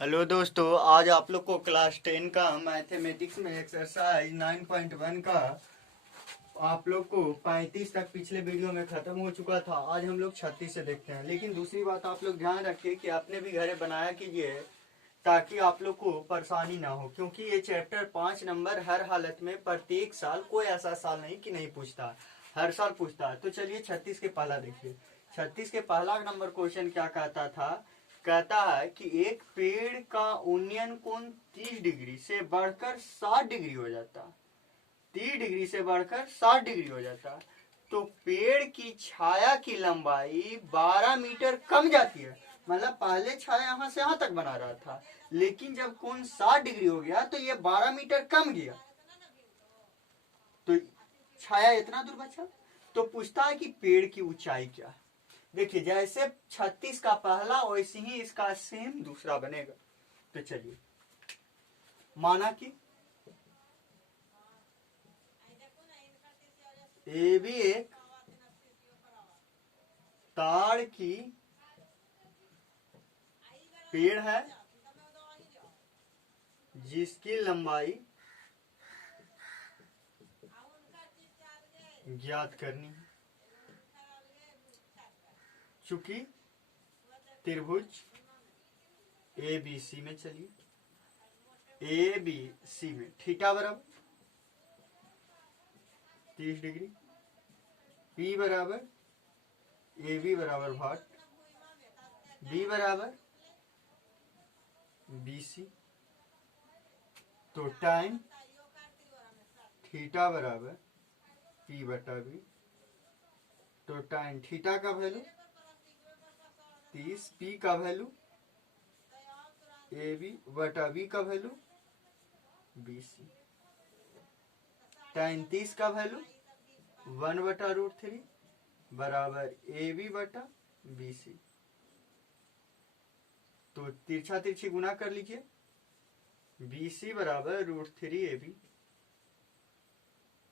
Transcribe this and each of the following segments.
Hello दोस्तों, आज आप लोग को क्लास 10 का मैथमेटिक्स में एक्सरसाइज 9.1 का आप लोग को 35 तक पिछले वीडियो में खत्म हो चुका था। आज हम लोग 36 से देखते हैं। लेकिन दूसरी बात आप लोग ध्यान रखिए कि आपने भी घरे बनाया कीजिए ताकि आप लोग को परेशानी ना हो, क्योंकि ये चैप्टर 5 नंबर हर हालत में प्रत्येक साल, कोई ऐसा साल नहीं कि नहीं पूछता, हर साल पूछता है। तो चलिए 36 के पहला देखिए। 36 के पहला नंबर क्वेश्चन क्या कहता था? कहता है कि एक पेड़ का उन्नयन कोण 30 डिग्री से बढ़कर 60 डिग्री हो जाता। 30 डिग्री से बढ़कर 60 डिग्री हो जाता तो पेड़ की छाया की लंबाई 12 मीटर कम जाती है। मतलब पहले छाया यहां से यहां तक बना रहा था, लेकिन जब कोण 60 डिग्री हो गया तो ये 12 मीटर कम गया, तो छाया इतना दूर बचा। तो पूछता है कि पेड़ की ऊंचाई क्या है। देखिए, जैसे 36 का पहला वैसे ही इसका सेम दूसरा बनेगा। तो चलिए, माना कि ए भी एक ताड़ की पेड़ है जिसकी लंबाई ज्ञात करनी है। चूंकि त्रिभुज ए बी सी में, चलिए ए बी सी में थीटा बराबर 30 डिग्री, पी बराबर ए बी बराबर भाट, बी बराबर बी सी, तो टाइम थीटा बराबर पी बटा बी। तो टाइम थीटा का वैल्यू 30, पी का वैल्यू ए बी बटा बी का वैल्यू बी सी। टाइम 30 का वैल्यू 1/√3 बराबर ए बी बटा बी सी। तो तिरछा तिरछी गुना कर लीजिए, बी सी बराबर √3 ए बी,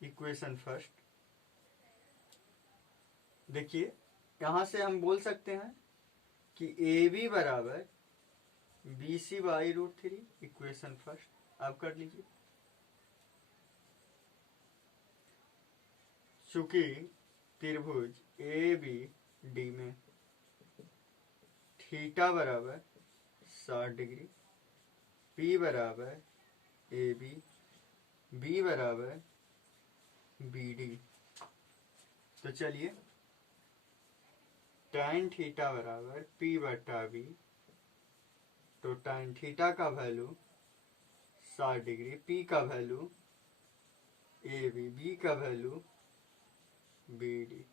इक्वेशन फर्स्ट। देखिए, यहां से हम बोल सकते हैं कि ए बी बराबर B C by √3, equation first. आप कर लीजिए। चूंकि त्रिभुज ए बी डी में थीटा बराबर 60 डिग्री, पी बराबर ए बी, बी बराबर बी डी, तो चलिए tan थीटा बराबर पी बटा बी। तो tan थीटा का वैल्यू 60 डिग्री, पी का वैल्यू ए बी, बी का वैल्यू बी डी,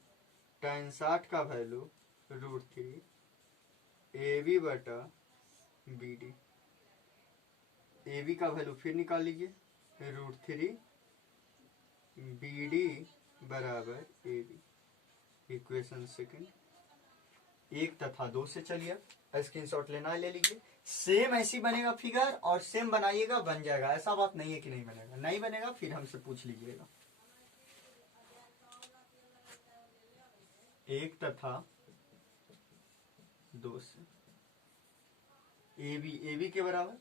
tan 60 का वैल्यू √3 ए बी बटा बी डी। ए बी का वैल्यू फिर निकाल लीजिए, √3 बी डी बराबर ए बी, इक्वेशन सेकंड। 1 तथा 2 से चलिए स्क्रीनशॉट लेना है ले लीजिए। सेम ऐसी बनेगा फिगर, और सेम बनाइएगा बन जाएगा। ऐसा बात नहीं है कि नहीं बनेगा, नहीं बनेगा फिर हमसे पूछ लीजिएगा। 1 तथा 2 से ए बी के बराबर,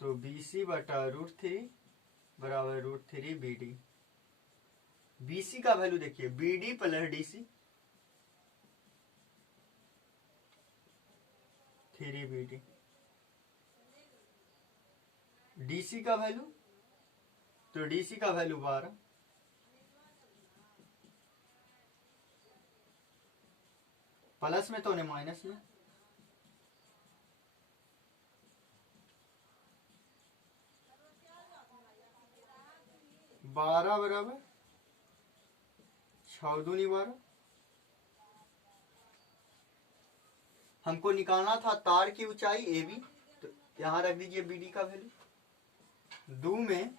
तो बी सी बटा √3 बराबर √3 बी डी। बी सी का वैल्यू देखिए, B D plus D C, 3 B D. D C का वैल्यू, तो डी सी का वैल्यू 12, प्लस में तो नहीं माइनस में, बारह बराबर 6 दूनी 12। हमको निकालना था तार की ऊंचाई ए बी, तो यहां रख दीजिए बी डी का वैल्यू। दो में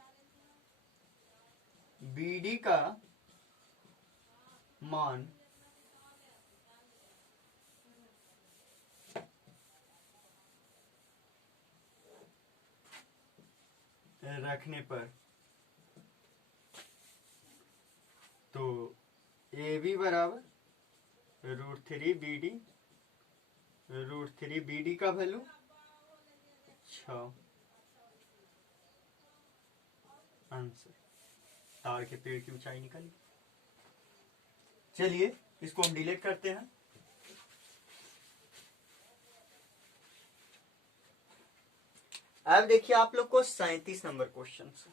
बी डी का मान रखने पर, तो ए बी बराबर √3 बी डी, √3 बी डी का वैल्यू 6 आंसर। ताड़ के पेड़ की ऊंचाई निकाली। चलिए इसको हम डिलीट करते हैं। अब देखिए आप लोग को 37 नंबर क्वेश्चन से।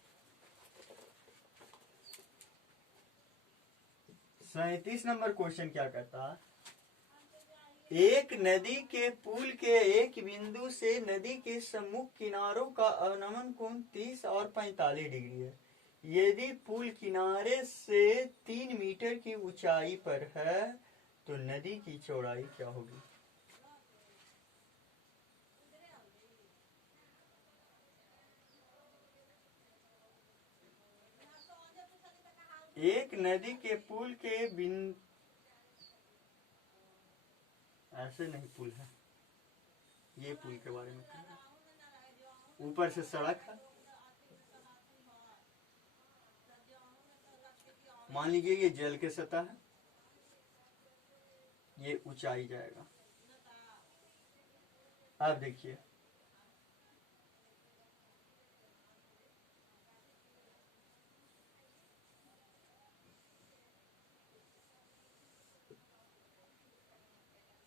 37 नंबर क्वेश्चन क्या कहता है, एक नदी के पुल के एक बिंदु से नदी के सम्मुख किनारों का अवनमन कोण 30 और 45 डिग्री है। यदि पुल किनारे से 3 मीटर की ऊंचाई पर है तो नदी की चौड़ाई क्या होगी। एक नदी के पुल के बिंदु, ऐसे नहीं पुल है, ये पुल के बारे में कह, ऊपर से सड़क है। मान लीजिए ये जल के सतह है, ये ऊंचाई जाएगा। अब देखिए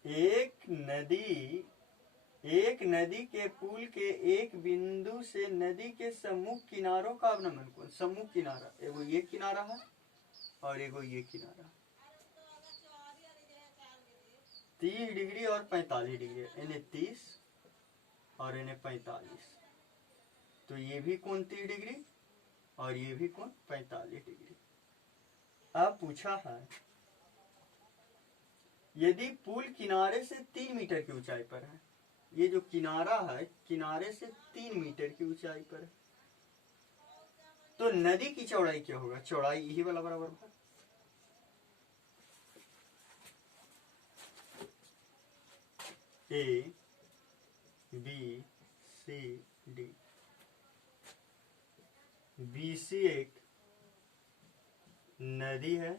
एक नदी के पुल के एक बिंदु से नदी के सम्मुख किनारों का अवनमन कोण, सम्मुख किनारा एगो ये किनारा है और एगो ये किनारा, 30 डिग्री और 45 डिग्री, इन्हें 30 और इन्हें 45, तो ये भी कोण 30 डिग्री और ये भी कोण 45 डिग्री। अब पूछा है यदि पुल किनारे से 3 मीटर की ऊंचाई पर है, ये जो किनारा है किनारे से 3 मीटर की ऊंचाई पर है, तो नदी की चौड़ाई क्या होगा। चौड़ाई यही वाला बराबर होगा A B C D। BC एक नदी है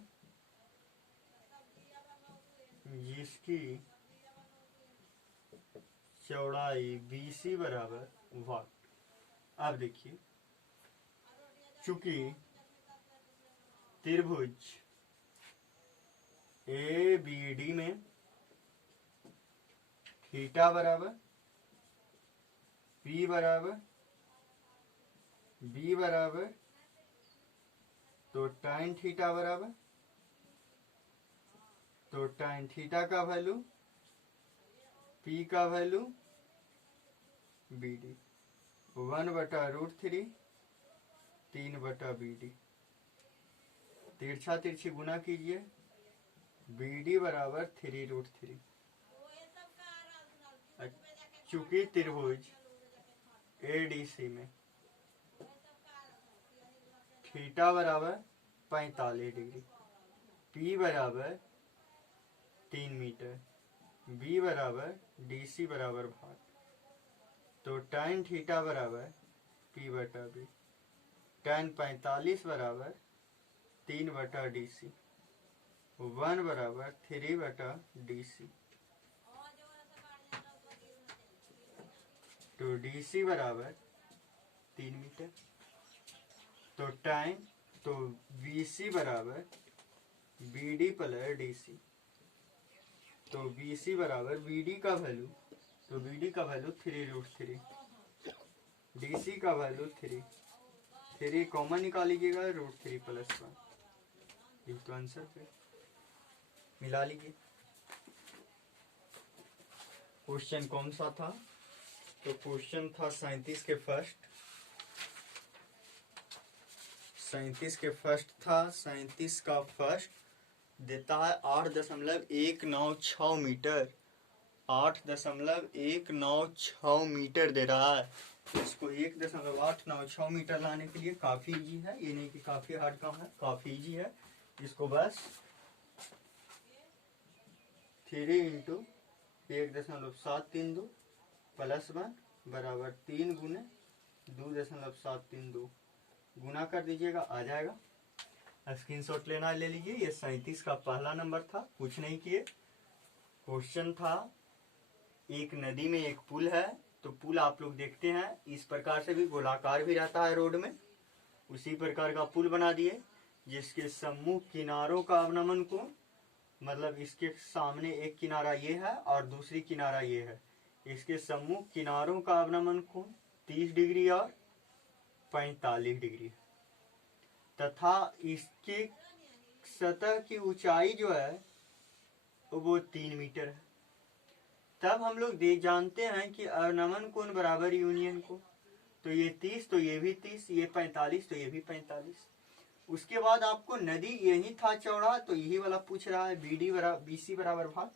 जिसकी चौड़ाई BC बराबर वाट। अब देखिए चूंकि त्रिभुज ABD में थीटा बराबर P बराबर B बराबर, तो टाइन थीटा बराबर, तो टाइन थीटा का वैल्यू P का वैल्यू BD 1/√3 3/BD। तिरछा तिरछी गुना कीजिए, BD बराबर 3√3। चूंकि त्रिभुज ADC में थीटा बराबर 45 डिग्री, P बराबर 3 मीटर, B बराबर DC बराबर भाग, तो टाइन थीटा बराबर P/B, टाइन 45 बराबर 3/DC, 1 बराबर 3/DC, तो DC बराबर 3 मीटर, तो टाइन, तो BC बराबर BD प्लस DC, तो BC बराबर BD का वैल्यू, तो BD का वैल्यू 3√3, DC का वैल्यू 3 कॉमन निकालीजिएगा, √3 + 1, ये तो आंसर पे मिला लीजिए। क्वेश्चन कौन सा था, तो क्वेश्चन था 37 के फर्स्ट, 37 के फर्स्ट था। 37 का फर्स्ट देता है 8.196 मीटर, 8.196 मीटर दे रहा है। इसको 1.896 मीटर लाने के लिए काफी इजी है, ये नहीं कि काफी हार्ड काम है, काफी इजी है। इसको बस 3 × 1.732 + 1 बराबर 3 × 2.732 गुना कर दीजिएगा, आ जाएगा। स्क्रीनशॉट लेना ले लीजिए। ये 37 का पहला नंबर था, कुछ नहीं किए। क्वेश्चन था एक नदी में एक पुल है तो पुल आप लोग देखते हैं इस प्रकार से भी गोलाकार भी रहता है रोड में, उसी प्रकार का पुल बना दिए जिसके सम्मुख किनारों का अवनमन कोण, मतलब इसके सामने एक किनारा ये है और दूसरी किनारा ये है, इसके सम्मुख किनारों का अवनमन कोण 30 डिग्री और 45 डिग्री तथा इसके सतह की ऊंचाई जो है वो 3 मीटर है। तब हम लोग जानते हैं कि अवनमन कोण बराबर यूनियन को, तो ये 30 तो ये भी 30, ये 45 तो ये भी 45। उसके बाद आपको नदी यही था चौड़ा, तो यही वाला पूछ रहा है BC बराबर भाग।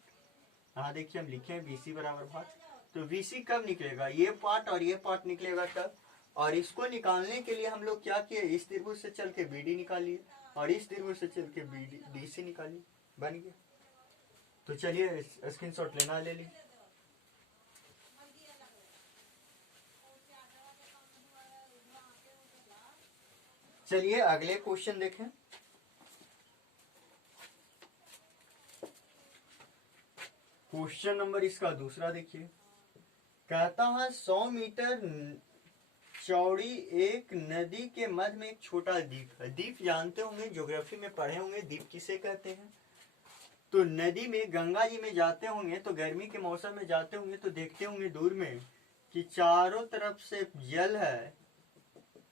यहाँ देखिए हम लिखे हैं BC बराबर भाग, तो BC कब निकलेगा, ये पार्ट और ये पार्ट निकलेगा तब। और इसको निकालने के लिए हम लोग क्या किए, इस त्रिभुज से चल के BD निकालिए और इस त्रिभुज से चल के DC निकालिए, बन गया। तो चलिए स्क्रीनशॉट लेना ले ली। चलिए अगले क्वेश्चन देखें। क्वेश्चन नंबर इसका दूसरा देखिए, कहता है 100 मीटर चौड़ी एक नदी के मध्य में एक छोटा द्वीप है। द्वीप जानते होंगे, ज्योग्राफी में पढ़े होंगे, द्वीप किसे कहते हैं। तो नदी में गंगा जी में जाते होंगे तो गर्मी के मौसम में जाते होंगे तो देखते होंगे दूर में कि चारों तरफ से जल है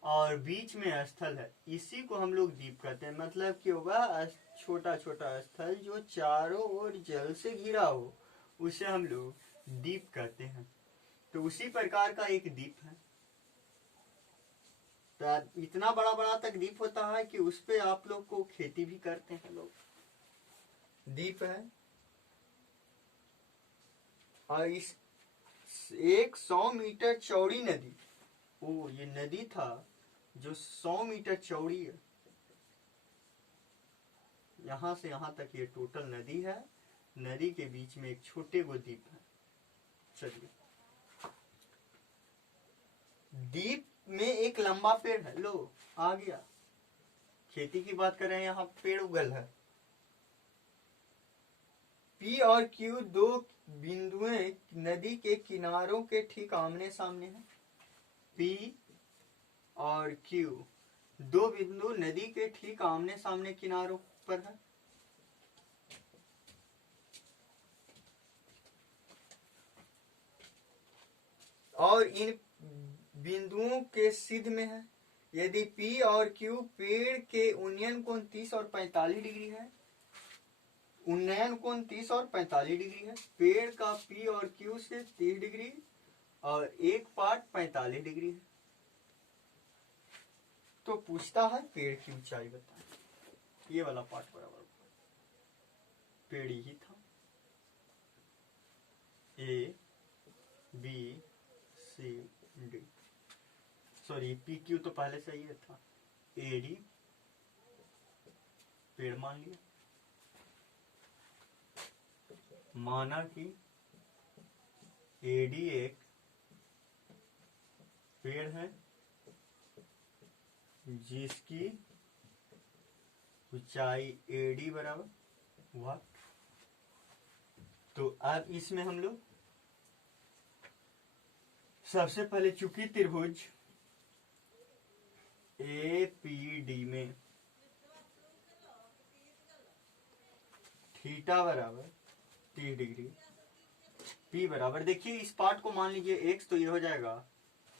और बीच में स्थल है, इसी को हम लोग द्वीप कहते हैं। मतलब कि वह छोटा छोटा स्थल जो चारों ओर जल से घिरा हो उसे हम लोग द्वीप कहते हैं। तो उसी प्रकार का एक द्वीप है, तो इतना बड़ा बड़ा तक द्वीप होता है कि उस पे आप लोग को खेती भी करते हैं लोग, द्वीप है। और इस एक 100 मीटर चौड़ी नदी, ओ ये नदी था जो 100 मीटर चौड़ी है, यहां से यहां तक ये टोटल नदी है, नदी के बीच में एक छोटे को द्वीप है। चलिए, द्वीप में एक लंबा पेड़ है, लो आ गया, खेती की बात कर रहे हैं, यहाँ पेड़ उगल है। P और Q दो बिंदुएं नदी के किनारों के ठीक आमने सामने हैं। P और Q दो बिंदु नदी के ठीक आमने सामने किनारों पर है। और इन बिंदुओं के सिद्ध में है। यदि P और Q पेड़ के उन्नयन कोण 30 और 45 डिग्री है, उन्नयन कोण 30 और 45 डिग्री है, पेड़ का P और Q से 30 डिग्री और एक पार्ट 45 डिग्री है, तो पूछता है पेड़ की ऊंचाई बताएं। ये वाला पार्ट बराबर पेड़ ही था, A B C D, sorry PQ तो पहले से ही था, AD पेड़ मान लिया, माना कि AD एक पेड़ है जिसकी ऊंचाई AD बराबर वाट। तो अब इसमें हम लोग सबसे पहले चूंकि त्रिभुज APD में थीटा बराबर 30 डिग्री, P बराबर, देखिए इस पार्ट को मान लीजिए x, तो ये हो जाएगा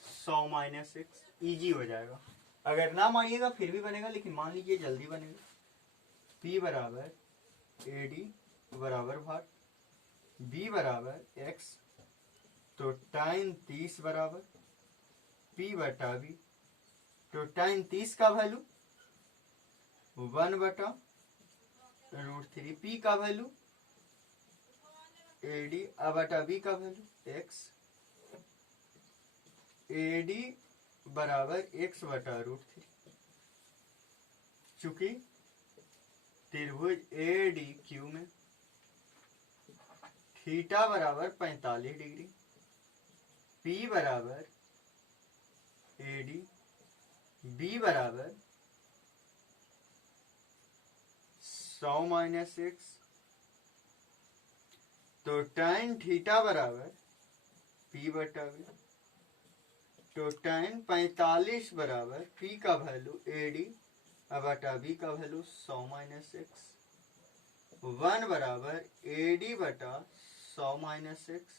100 माइनस एक्स, ईजी हो जाएगा। अगर ना मानिएगा फिर भी बनेगा, लेकिन मान लीजिए जल्दी बनेगा। P बराबर AD बराबर भाग B बराबर x, तो tan 30 बराबर P बटा B, तो tan 30 का वैल्यू 1 बटा √3, P का वैल्यू AD बटा B का वैल्यू x, AD बराबर x बटा √3। चूंकि त्रिभुज ADQ में थीटा बराबर 45 डिग्री, P बराबर AD, B बराबर 100 माइनस एक्स, तो tan थीटा बराबर P बटा B, तो tan 45 बराबर P का वैल्यू AD बटा B का वैल्यू 100 माइनस एक्स, 1 बराबर AD बटा 100 माइनस एक्स,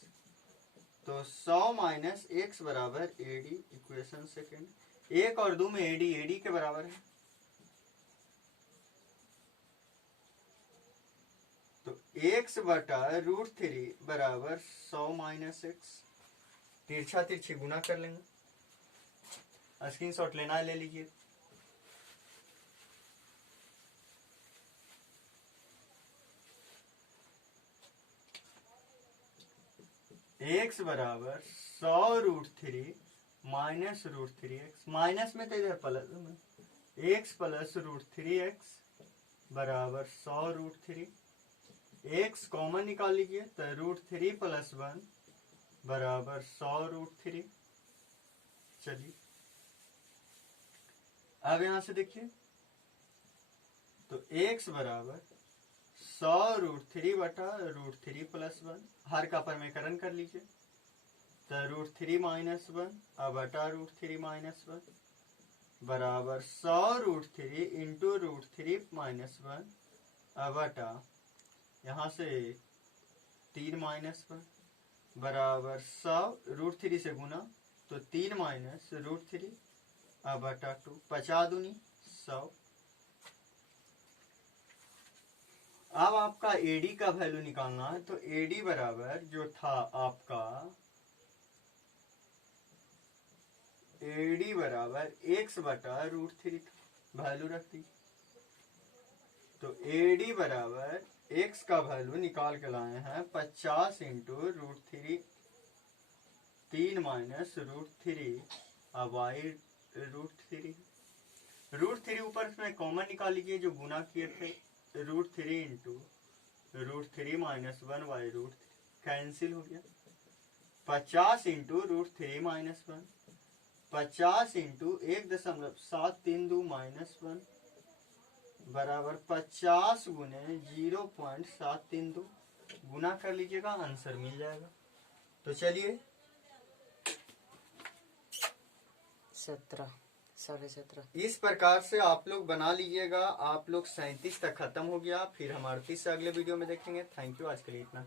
तो 100 माइनस एक्स बराबर AD। इक्वेशन सेकेंड, 1 और 2 में AD के बराबर है, तो x बटा √3 बराबर 100 माइनस एक्स। तिरछा तिरछी गुना कर लेंगे, स्क्रीनशॉट लेना है ले लीजिए। x बराबर 100 √3 माइनस √3 एक्स, माइनस में तो इधर प्लस में, x प्लस √3 x बराबर 100 √3, x कॉमन निकाल लीजिए तो √3 प्लस 1 बराबर 100 √3। चलिए अब यहां से देखिए, तो x बराबर 100 √3 बटा √3 प्लस 1, हर का परमेकरण कर लीजिए, तो √3 माइनस 1 बटा √3 माइनस 1 बराबर 100 √3 इंटू √3 माइनस 1 बटा यहाँ से 3 माइनस 1 बराबर 100 √3 से गुना, तो 3 माइनस √3 बटा 2, 50 दूनी 100। अब आपका AD का वैल्यू निकालना है, तो AD बराबर जो था आपका AD बराबर x बटा √3 वैल्यू रख दी, तो AD बराबर x का वैल्यू निकाल के लाए हैं 50 इंटू √3, 3 माइनस √3 बाई √3, √3 ऊपर में कॉमन निकाल लीजिए जो गुना किए थे, √3 इंटू √3 माइनस 1 बाई √3 कैंसिल हो गया, 50 इंटू √3 माइनस 1, 50 इंटू 1.732 माइनस 1 बराबर 50 गुने 0.732 गुना कर लीजिएगा, आंसर मिल जाएगा। तो चलिए 17, 17.5। इस प्रकार से आप लोग बना लीजिएगा। आप लोग 37 तक खत्म हो गया, फिर हम 38 से अगले वीडियो में देखेंगे। थैंक यू, आज के लिए इतना।